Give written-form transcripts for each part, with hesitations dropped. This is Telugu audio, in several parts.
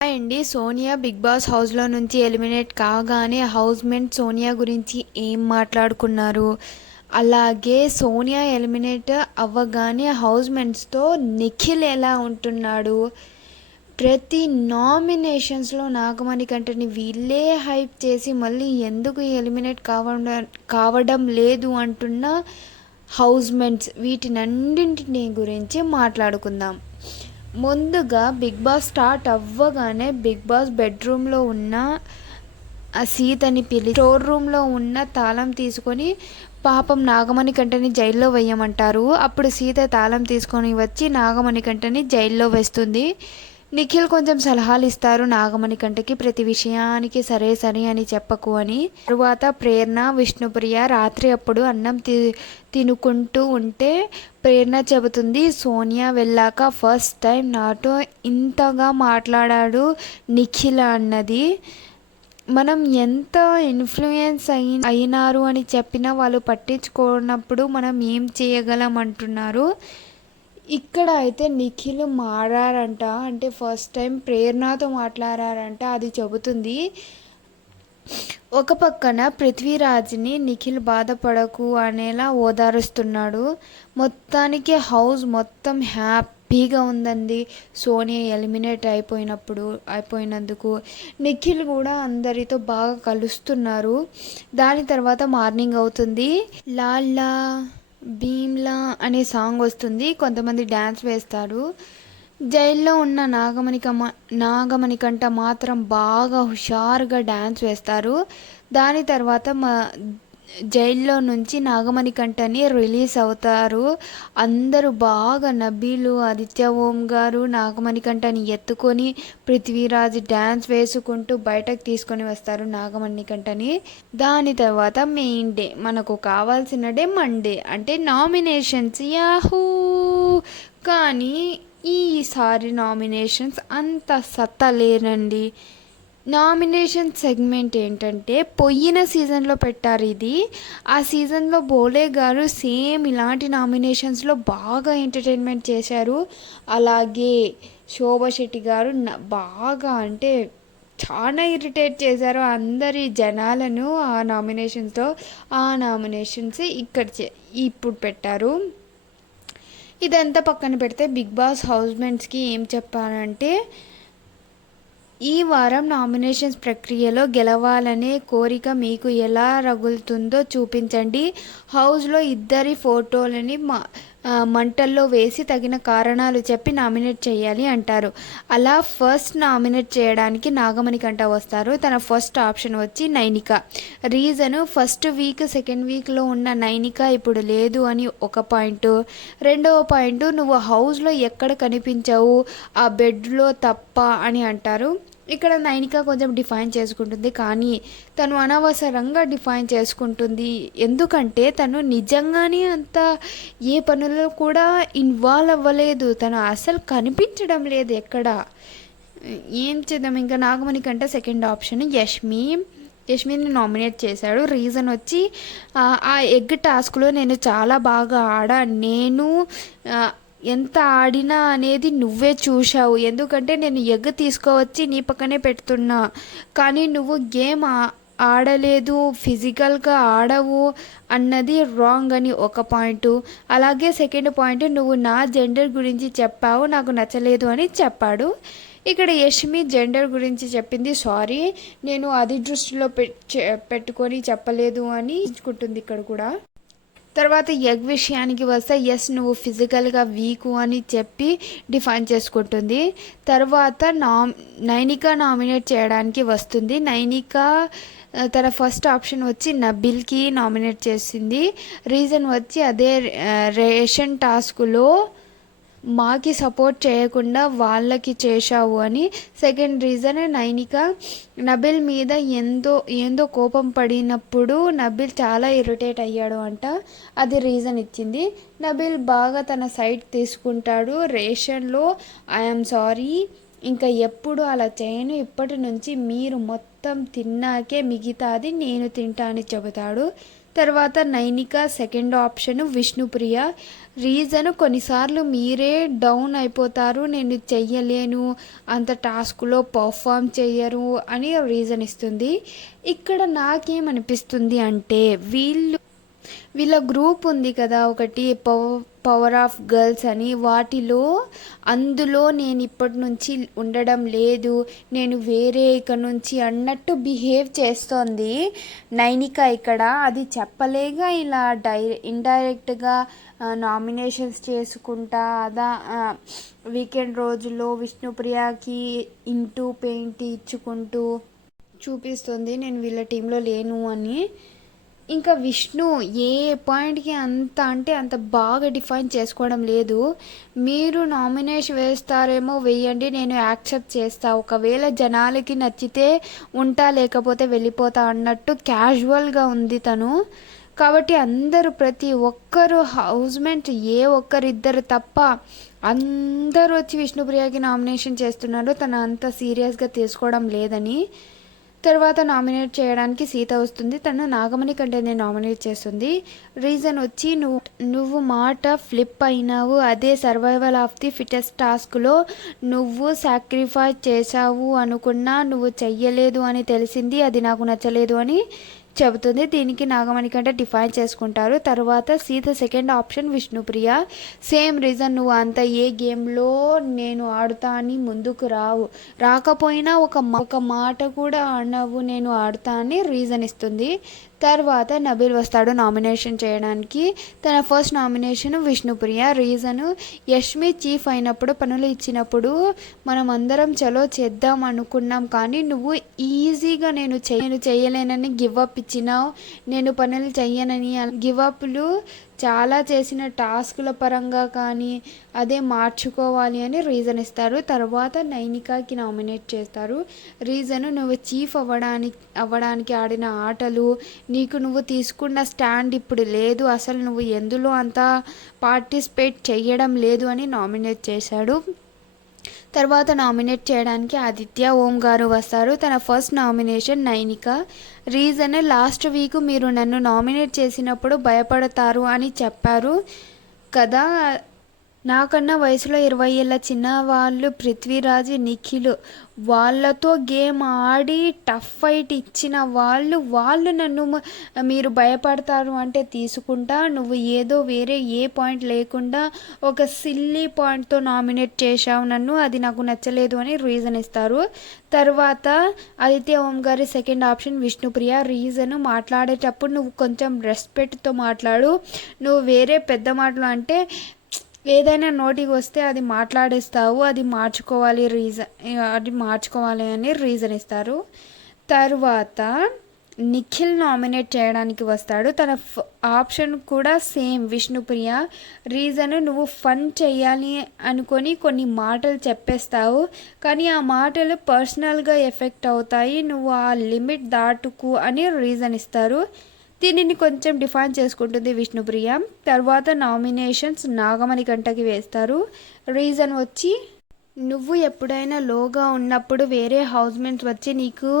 హాయ్ అండి. సోనియా బిగ్ బాస్ హౌస్లో నుంచి ఎలిమినేట్ కాగానే హౌస్మేట్ సోనియా గురించి ఏం మాట్లాడుకున్నారు, అలాగే సోనియా ఎలిమినేట్ అవ్వగానే హౌస్మేట్స్తో నిఖిల్ ఎలా ఉంటున్నాడు, ప్రతి నామినేషన్స్లో నాగమణి కంటని వీళ్ళే హైప్ చేసి మళ్ళీ ఎందుకు ఎలిమినేట్ కావడం లేదు అంటున్న హౌస్మేట్స్, వీటినన్నింటినీ గురించి మాట్లాడుకుందాం. ముందుగా బిగ్ బాస్ స్టార్ట్ అవ్వగానే బిగ్ బాస్ బెడ్రూమ్లో ఉన్న సీతని స్టోర్ రూమ్లో ఉన్న తాళం తీసుకొని పాపం నాగమణి కంటని జైల్లో వేయమంటారు. అప్పుడు సీత తాళం తీసుకొని వచ్చి నాగమణి కంటని జైల్లో వేస్తుంది. నిఖిల్ కొంచెం సలహాలు ఇస్తారు నాగమణి కంటకి, ప్రతి విషయానికి సరే సరే అని చెప్పకు అని. తరువాత ప్రేరణ, విష్ణుప్రియ రాత్రి అప్పుడు అన్నం తినుకుంటూ ఉంటే ప్రేరణ చెబుతుంది, సోనియా వెళ్ళాక ఫస్ట్ టైం నాతో ఇంతగా మాట్లాడాడు నిఖిల్ అన్నది. మనం ఎంత ఇన్ఫ్లుయెన్స్ అయినారు అని చెప్పినా వాళ్ళు పట్టించుకోనప్పుడు మనం ఏం చేయగలం అంటున్నారు. ఇక్కడ అయితే నిఖిల్ మారారంట, అంటే ఫస్ట్ టైం ప్రేరణతో మాట్లాడారంట, అది చెబుతుంది. ఒక పక్కన పృథ్వీరాజ్ని నిఖిల్ బాధపడకు అనేలా ఓదారుస్తున్నాడు. మొత్తానికి హౌస్ మొత్తం హ్యాపీగా ఉందండి సోనియా ఎలిమినేట్ అయిపోయినందుకు. నిఖిల్ కూడా అందరితో బాగా కలుస్తున్నారు. దాని తర్వాత మార్నింగ్ అవుతుంది. లాలా భీమ్లా అనే సాంగ్ వస్తుంది. కొంతమంది డ్యాన్స్ వేస్తారు. జైల్లో ఉన్న నాగమణి కంట మాత్రం బాగా హుషారుగా డ్యాన్స్ వేస్తారు. దాని తర్వాత జైల్లో నుంచి నాగమణి కంటని రిలీజ్ అవుతారు. అందరూ బాగా నబీలు, ఆదిత్య ఓం గారు నాగమణి కంటని ఎత్తుకొని పృథ్వీరాజ్ డ్యాన్స్ వేసుకుంటూ బయటకు తీసుకొని వస్తారు నాగమణి కంటని. దాని తర్వాత మెయిన్ డే, మనకు కావాల్సిన డే మండే, అంటే నామినేషన్స్. యాహూ! కానీ ఈసారి నామినేషన్స్ అంత సత్తా లేరండి. నామినేషన్ సెగ్మెంట్ ఏంటంటే పోయిన సీజన్లో పెట్టారు ఇది. ఆ సీజన్లో బోలే గారు సేమ్ ఇలాంటి నామినేషన్స్లో బాగా ఎంటర్టైన్మెంట్ చేశారు. అలాగే శోభా శెట్టి గారు బాగా, అంటే చాలా ఇరిటేట్ చేశారు అందరి జనాలను ఆ నామినేషన్స్తో. ఆ నామినేషన్స్ ఇప్పుడు పెట్టారు. ఇదంతా పక్కన పెడితే బిగ్ బాస్ హౌస్మేట్స్కి ఏం చెప్పారంటే, ఈ వారం నామినేషన్స్ ప్రక్రియలో గెలవాలనే కోరిక మీకు ఎలా రగులుతుందో చూపించండి. హౌస్లో ఇద్దరి ఫోటోలని మంటల్లో వేసి తగిన కారణాలు చెప్పి నామినేట్ చేయాలి అంటారు. అలా ఫస్ట్ నామినేట్ చేయడానికి నాగమణి కంట వస్తారు. తన ఫస్ట్ ఆప్షన్ వచ్చి Nainika. Reason, first week second వీక్లో ఉన్న నైనిక ఇప్పుడు లేదు అని ఒక పాయింట్. రెండవ పాయింట్, నువ్వు హౌస్లో ఎక్కడ కనిపించావు, ఆ బెడ్లో తప్ప అని అంటారు. ఇక్కడ నైనిక కొంచెం డిఫైన్ చేసుకుంటుంది, కానీ తను అనవసరంగా డిఫైన్ చేసుకుంటుంది. ఎందుకంటే తను నిజంగానే అంత ఏ పనుల్లో కూడా ఇన్వాల్వ్ అవ్వలేదు. తను అసలు కనిపించడం లేదు ఎక్కడ. ఏం చేద్దాం, ఇంకా నాగమణి కంటే సెకండ్ ఆప్షన్ యష్మిని నామినేట్ చేశాడు. రీజన్ వచ్చి ఆ ఎగ్ టాస్క్లో నేను చాలా బాగా నేను ఎంత ఆడినా అనేది నువ్వే చూశావు. ఎందుకంటే నేను ఎగ్ తీసుకోవచ్చి నీ పక్కనే పెడుతున్నా, కానీ నువ్వు గేమ్ ఆడలేదు, ఫిజికల్గా ఆడవు అన్నది రాంగ్ అని ఒక పాయింట్. అలాగే సెకండ్ పాయింట్, నువ్వు నా జెండర్ గురించి చెప్పావు, నాకు నచ్చలేదు అని చెప్పాడు. ఇక్కడ యష్మి జెండర్ గురించి చెప్పింది, సారీ నేను అది దృష్టిలో పెట్టుకొని చెప్పలేదు అని ఇచ్చుకుంటుంది ఇక్కడ కూడా. తర్వాత ఎగ్ విషయానికి వస్తే, ఎస్ నువ్వు ఫిజికల్గా వీకు అని చెప్పి డిఫైన్ చేసుకుంటుంది. తర్వాత నైనిక నామినేట్ చేయడానికి వస్తుంది. నైనిక తన ఫస్ట్ ఆప్షన్ వచ్చి నబిల్కి నామినేట్ చేసింది. రీజన్ వచ్చి అదే రేషన్ టాస్క్లో మాకి సపోర్ట్ చేయకుండా వాళ్ళకి చేశావు అని. సెకండ్ రీజన్, నైనిక నబిల్ మీద ఏందో కోపం పడినప్పుడు నబిల్ చాలా ఇరిటేట్ అయ్యాడు అంట, అది రీజన్ ఇచ్చింది. నబిల్ బాగా తన సైడ్ తీసుకుంటాడు. రేషన్లో ఐఎమ్ సారీ, ఇంకా ఎప్పుడు అలా చేయను, ఇప్పటి నుంచి మీరు మొత్తం తిన్నాకే మిగతాది నేను తింటా అని చెబుతాడు. తర్వాత Nainika second option Vishnupriya. Reason కొన్నిసార్లు మీరే డౌన్ అయిపోతారు, నేను చెయ్యలేను, అంత టాస్క్లో పర్ఫామ్ చెయ్యరు అని రీజన్ ఇస్తుంది. ఇక్కడ నాకేమనిపిస్తుంది అంటే వీళ్ళ గ్రూప్ ఉంది కదా ఒకటి, పవర్ ఆఫ్ గర్ల్స్ అని, అందులో నేను ఇప్పటి నుంచి ఉండడం లేదు, నేను వేరే ఇక్కడ నుంచి అన్నట్టు బిహేవ్ చేస్తోంది నైనిక ఇక్కడ. అది చెప్పలేక ఇలా ఇండైరెక్ట్గా నామినేషన్స్ చేసుకుంటా వీకెండ్ రోజుల్లో విష్ణుప్రియకి ఇంటూ పెయింట్ ఇచ్చుకుంటూ చూపిస్తుంది నేను వీళ్ళ టీంలో లేను అని. ఇంకా విష్ణు ఏ పాయింట్కి అంత బాగా డిఫైన్ చేసుకోవడం లేదు. మీరు నామినేషన్ వేస్తారేమో వేయండి, నేను యాక్సెప్ట్ చేస్తా, ఒకవేళ జనాలకి నచ్చితే ఉంటా లేకపోతే వెళ్ళిపోతా అన్నట్టు క్యాజువల్గా ఉంది తను. కాబట్టి అందరూ ప్రతి ఒక్కరు హౌస్మేట్ ఒక్కరిద్దరు తప్ప అందరూ వచ్చి విష్ణుప్రియకి నామినేషన్ చేస్తున్నారు, తను అంత సీరియస్గా తీసుకోవడం లేదని. తర్వాత నామినేట్ చేయడానికి సీత వస్తుంది, తను నాగమణి కంటేనే నామినేట్ చేస్తుంది. రీజన్ వచ్చి నువ్వు మాట ఫ్లిప్ అయినావు, అదే సర్వైవల్ ఆఫ్ ది ఫిటెస్ట్ టాస్క్లో నువ్వు సాక్రిఫైస్ చేసావు అనుకున్నా, నువ్వు చెయ్యలేదు అని తెలిసింది, అది నాకు నచ్చలేదు అని చెబుతుంది. దీనికి నాగమణి కంటే డిఫైన్ చేసుకుంటారు. తర్వాత Sita second option Vishnupriya. Same reason, నువ్వు అంత ఏ గేమ్లో నేను ఆడుతా అని ముందుకు రాకపోయినా ఒక మాట కూడా ఆడవు, నేను ఆడుతా అని రీజన్ ఇస్తుంది. తర్వాత నబీల్ వస్తాడు నామినేషన్ చేయడానికి. తన first nomination Vishnupriya. Reason, Yashmi chief అయినప్పుడు పనులు ఇచ్చినప్పుడు మనం అందరం చలో చేద్దాం అనుకున్నాం, కానీ నువ్వు ఈజీగా నేను చేయలేనని గివ్ అప్ ఇచ్చినావు, నేను పనులు చెయ్యనని. గివ్ అప్లు చాలా చేసిన టాస్కుల పరంగా కానీ అదే మార్చుకోవాలి అని రీజన్ ఇస్తారు. తర్వాత నైనికాకి నామినేట్ చేస్తారు. రీజను, నువ్వు చీఫ్ అవ్వడానికి ఆడిన ఆటలు, నువ్వు తీసుకున్న స్టాండ్ ఇప్పుడు లేదు, అసలు నువ్వు ఎందులో అంతా పార్టిసిపేట్ చేయడం లేదు అని నామినేట్ చేశాడు. తర్వాత నామినేట్ చేయడానికి ఆదిత్య ఓం గారు వస్తారు. తన first nomination Nainika. Reason, last week మీరు నన్ను నామినేట్ చేసినప్పుడు భయపడతారు అని చెప్పారు కదా, నాకన్నా వయసులో 20 ఏళ్ళ చిన్నవాళ్ళు పృథ్వీరాజ్, నిఖిల్, వాళ్ళతో గేమ్ ఆడి టఫ్ ఫైట్ ఇచ్చిన వాళ్ళు నన్ను మీరు భయపడతారు అంటే తీసుకుంటా, నువ్వు ఏదో వేరే ఏ పాయింట్ లేకుండా ఒక సిల్లీ పాయింట్తో నామినేట్ చేశావు నన్ను, అది నాకు నచ్చలేదు అని రీజన్ ఇస్తారు. తర్వాత ఆదిత్య ఓం గారి సెకండ్ ఆప్షన్ విష్ణుప్రియ. రీజన్, మాట్లాడేటప్పుడు నువ్వు కొంచెం రెస్పెక్ట్తో మాట్లాడు, నువ్వు వేరే పెద్ద మాటలు అంటే ఏదైనా నోటికి వస్తే అది మాట్లాడేస్తావు, అది మార్చుకోవాలి అని రీజన్ ఇస్తారు. తర్వాత నిఖిల్ నామినేట్ చేయడానికి వస్తాడు. తన ఆప్షన్ కూడా సేమ్ విష్ణుప్రియ. రీజన్, నువ్వు ఫన్ చేయాలి అనుకొని కొన్ని మాటలు చెప్పేస్తావు, కానీ ఆ మాటలు పర్సనల్గా ఎఫెక్ట్ అవుతాయి, నువ్వు ఆ లిమిట్ దాటుకు అని రీజన్ ఇస్తారు. దీనిని కొంచెం డిఫైన్ చేసుకుంటుంది విష్ణుప్రియ. తర్వాత నామినేషన్స్ నాగమణి కంటకి వేస్తారు. రీజన్ వచ్చి, నువ్వు ఎప్పుడైనా లోగా ఉన్నప్పుడు వేరే హౌస్మేట్స్ వచ్చి నీకు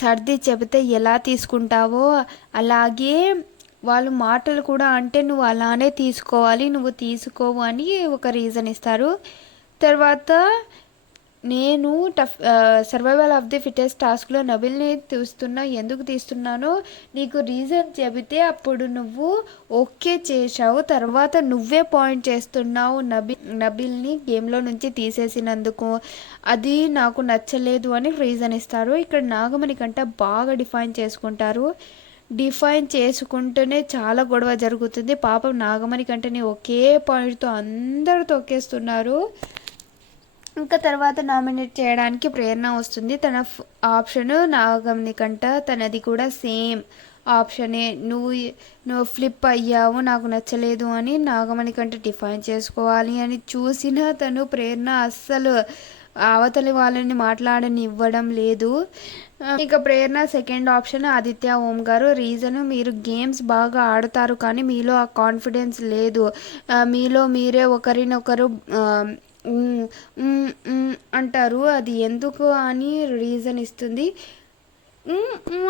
సర్ది చెబితే ఎలా తీసుకుంటావో అలాగే వాళ్ళు మాటలు కూడా అంటే నువ్వు అలానే తీసుకోవాలి, నువ్వు తీసుకోవు అని ఒక రీజన్ ఇస్తారు. తర్వాత నేను సర్వైవల్ ఆఫ్ ది ఫిటెస్ట్ టాస్క్లో నబిల్ని ఎందుకు తీస్తున్నానో నీకు రీజన్ చెబితే అప్పుడు నువ్వు ఓకే చేశావు, తర్వాత నువ్వే పాయింట్ చేస్తున్నావు నబిల్ని గేమ్లో నుంచి తీసేసినందుకు, అది నాకు నచ్చలేదు అని రీజన్ ఇస్తారు. ఇక్కడ నాగమణి కంటే బాగా డిఫైన్ చేసుకుంటారు. డిఫైన్ చేసుకుంటూనే చాలా గొడవ జరుగుతుంది. పాపం నాగమణి కంటేనే ఒకే పాయింట్తో అందరూ తొక్కేస్తున్నారు. ఇంకా తర్వాత నామినేట్ చేయడానికి ప్రేరణ వస్తుంది. తన ఆప్షన్ నాగమణి కంట, తనది కూడా సేమ్ ఆప్షనే. నువ్వు ఫ్లిప్ అయ్యావు, నాకు నచ్చలేదు అని నాగమణి కంట డిఫైన్ చేసుకోవాలి అని చూసిన తను ప్రేరణ అస్సలు అవతలి వాళ్ళని మాట్లాడనివ్వడం లేదు. ఇక ప్రేరణ సెకండ్ ఆప్షన్ ఆదిత్య ఓం గారు. రీజన్, మీరు గేమ్స్ బాగా ఆడతారు కానీ మీలో ఆ కాన్ఫిడెన్స్ లేదు, మీలో మీరే ఒకరినొకరు అంటారు, అది ఎందుకు అని రీజన్ ఇస్తుంది.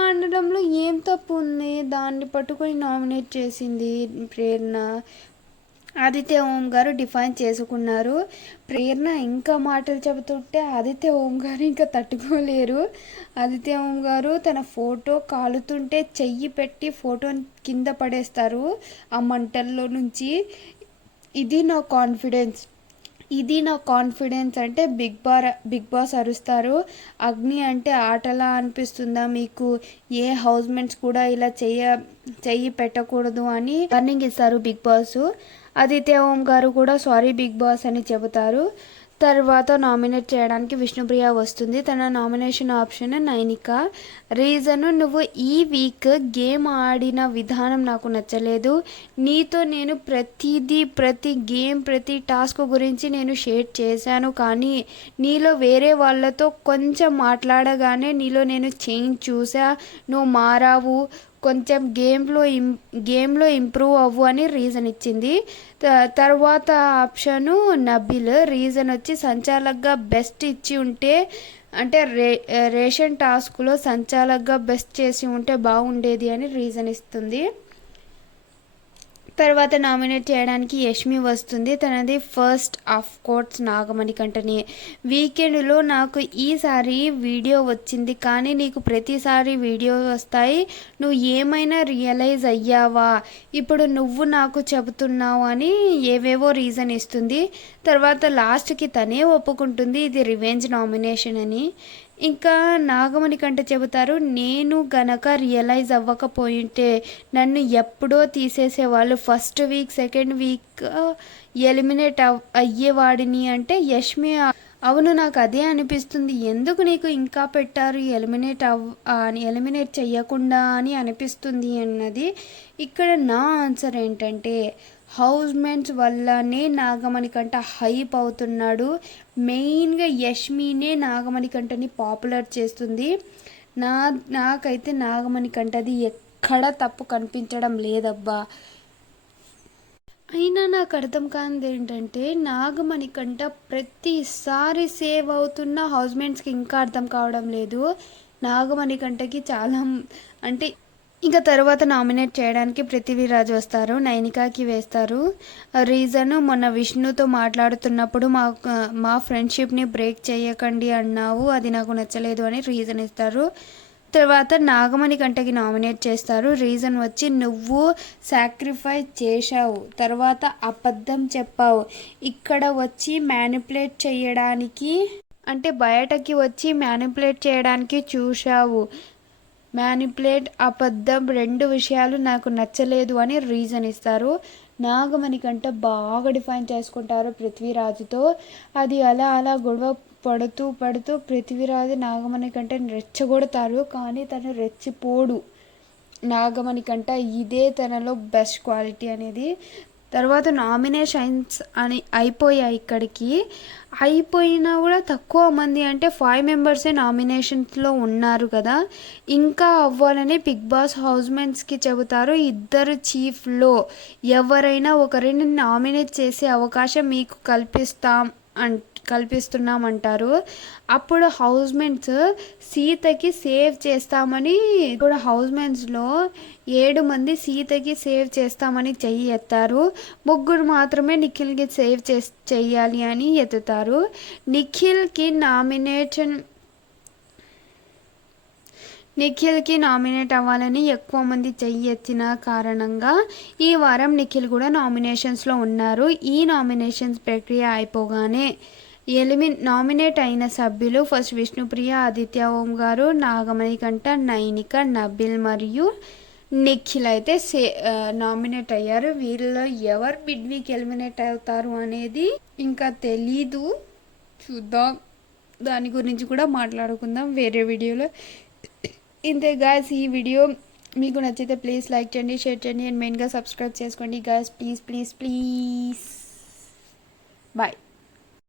అనడంలో ఏం తప్పు ఉంది? దాన్ని పట్టుకొని నామినేట్ చేసింది ప్రేరణ. ఆదిత్య ఓం గారు డిఫైన్ చేసుకున్నారు. ప్రేరణ ఇంకా మాటలు చెబుతుంటే ఆదిత్య ఓం గారు ఇంకా తట్టుకోలేరు. ఆదిత్య ఓం గారు తన ఫోటో కాలుతుంటే చెయ్యి పెట్టి ఫోటోని కింద పడేస్తారు ఆ మంటల్లో నుంచి. ఇది నా కాన్ఫిడెన్స్, ఇది నా కాన్ఫిడెన్స్ అంటే బిగ్ బాస్ అరుస్తారు. అగ్ని అంటే ఆటలా అనిపిస్తుందా మీకు? ఏ హౌస్ మేట్స్ కూడా ఇలా చెయ్యి పెట్టకూడదు అని వార్నింగ్ ఇస్తారు బిగ్ బాస్. ఆదిత్య ఓం గారు కూడా సారీ బిగ్ బాస్ అని చెబుతారు. తర్వాత నామినేట్ చేయడానికి విష్ణుప్రియ వస్తుంది. తన నామినేషన్ ఆప్షన్ నైనిక. రీజను, నువ్వు ఈ వీక్ గేమ్ ఆడిన విధానం నాకు నచ్చలేదు. నీతో నేను ప్రతి గేమ్ ప్రతి టాస్క్ గురించి నేను షేర్ చేశాను, కానీ నీలో వేరే వాళ్ళతో కొంచెం మాట్లాడగానే నీలో నేను చేంజ్ చూసా. నువ్వు మారావు, కొంచెం గేమ్లో ఇంప్రూవ్ అవ్వు అని రీజన్ ఇచ్చింది. తర్వాత ఆప్షను నబిల్. రీజన్ వచ్చి సంచాలక్గా బెస్ట్ ఇచ్చి ఉంటే అంటే రేషన్ టాస్క్లో సంచాలక్గా బెస్ట్ చేసి ఉంటే బాగుండేది అని రీజన్ ఇస్తుంది. తర్వాత నామినేట్ చేయడానికి యష్మి వస్తుంది. తనది ఫస్ట్ ఆఫ్ కోర్స్ నాగమణి కంటని. వీకెండ్లో నాకు ఈసారి వీడియో వచ్చింది, కానీ నీకు ప్రతిసారి వీడియో వస్తాయి, నువ్వు ఏమైనా రియలైజ్ అయ్యావా? ఇప్పుడు నువ్వు నాకు చెబుతున్నావు అని ఏవేవో రీజన్ ఇస్తుంది. తర్వాత లాస్ట్కి తనే ఒప్పుకుంటుంది ఇది రివెంజ్ నామినేషన్ అని. ఇంకా నాగమణి కంటే చెబుతారు, నేను గనక రియలైజ్ అవ్వకపోయింటే నన్ను ఎప్పుడో తీసేసేవాళ్ళు, first week second week eliminate అయ్యేవాడిని అంటే యష్మి అవును నాకు అదే అనిపిస్తుంది, ఎందుకు నీకు ఇంకా పెట్టారు ఎలిమినేట్ చెయ్యకుండా అని అనిపిస్తుంది అన్నది. ఇక్కడ నా ఆన్సర్ ఏంటంటే హౌస్ మేట్స్ వల్లనే నాగమణి కంట హైప్ అవుతున్నాడు. మెయిన్గా యష్మినే నాగమణి కంటని పాపులర్ చేస్తుంది. నాకైతే నాగమణి కంటది ఎక్కడ తప్పు కనిపించడం లేదబ్బా. అయినా నాకు అర్థం కానిది ఏంటంటే నాగమణి కంట ప్రతిసారి సేవ్ అవుతున్న హౌస్ మేట్స్కి ఇంకా అర్థం కావడం లేదు. నాగమణి కంటకి చాలా అంటే ఇంకా తర్వాత నామినేట్ చేయడానికి పృథ్వీరాజ్ వస్తారు, నైనికాకి వేస్తారు. రీజను, మొన్న విష్ణుతో మాట్లాడుతున్నప్పుడు మా ఫ్రెండ్షిప్ని బ్రేక్ చేయకండి అన్నావు, అది నాకు నచ్చలేదు అని రీజన్ ఇస్తారు. తర్వాత నాగమణి కంటకి నామినేట్ చేస్తారు. రీజన్ వచ్చి నువ్వు సాక్రిఫైస్ చేశావు, తర్వాత అబద్ధం చెప్పావు, ఇక్కడ వచ్చి మ్యానిపులేట్ చేయడానికి అంటే బయటకి వచ్చి మ్యానిపులేట్ చేయడానికి చూశావు. మ్యానిపులేట్ అబద్ధం రెండు విషయాలు నాకు నచ్చలేదు అని రీజన్ ఇస్తారు. నాగమణి కంట బాగా డిఫైన్ చేసుకుంటారు పృథ్వీరాజుతో. అది అలా గొడవ పడుతూ పృథ్వీరాజు నాగమణి కంటే రెచ్చగొడతారు, కానీ తను రెచ్చిపోడు నాగమణి కంట. ఇదే తనలో బెస్ట్ క్వాలిటీ అనేది. తర్వాత నామినేషన్స్ అని అయిపోయాయి. ఇక్కడికి అయిపోయినా కూడా తక్కువ మంది అంటే 5 మెంబర్సే నామినేషన్స్లో ఉన్నారు కదా, ఇంకా అవ్వాలని బిగ్ బాస్ హౌస్ మేట్స్కి చెబుతారు. 2 చీఫ్లో ఎవరైనా ఒకరిని నామినేట్ చేసే అవకాశం మీకు కల్పిస్తున్నామంటారు. అప్పుడు హౌస్ మేట్స్ సీతకి సేవ్ చేస్తామని, ఇప్పుడు హౌస్ మేట్స్లో 7 మంది సీతకి సేవ్ చేస్తామని చెయ్యి ఎత్తారు. 3 మాత్రమే నిఖిల్కి సేవ్ చెయ్యాలి అని ఎత్తుతారు. నిఖిల్కి నామినేట్ అవ్వాలని ఎక్కువ మంది చెయ్యి ఎత్తిన కారణంగా ఈ వారం నిఖిల్ కూడా నామినేషన్స్లో ఉన్నారు. ఈ నామినేషన్స్ ప్రక్రియ అయిపోగానే నామినేట్ అయిన సభ్యులు ఫస్ట్ విష్ణుప్రియ, ఆదిత్య ఓం గారు, నాగమణి కంట, నైనిక, నబిల్ మరియు నిఖిల్ అయితే నామినేట్ అయ్యారు. వీళ్ళలో ఎవరు మిడ్ వీక్ ఎలిమినేట్ అవుతారు అనేది ఇంకా తెలీదు, చూద్దాం. దాని గురించి కూడా మాట్లాడుకుందాం వేరే వీడియోలో. ఇంతే గాయస్, ఈ వీడియో మీకు నచ్చితే ప్లీజ్ లైక్ చేయండి, షేర్ చేయండి అండ్ మెయిన్గా సబ్స్క్రైబ్ చేసుకోండి గాయస్, ప్లీజ్. బాయ్.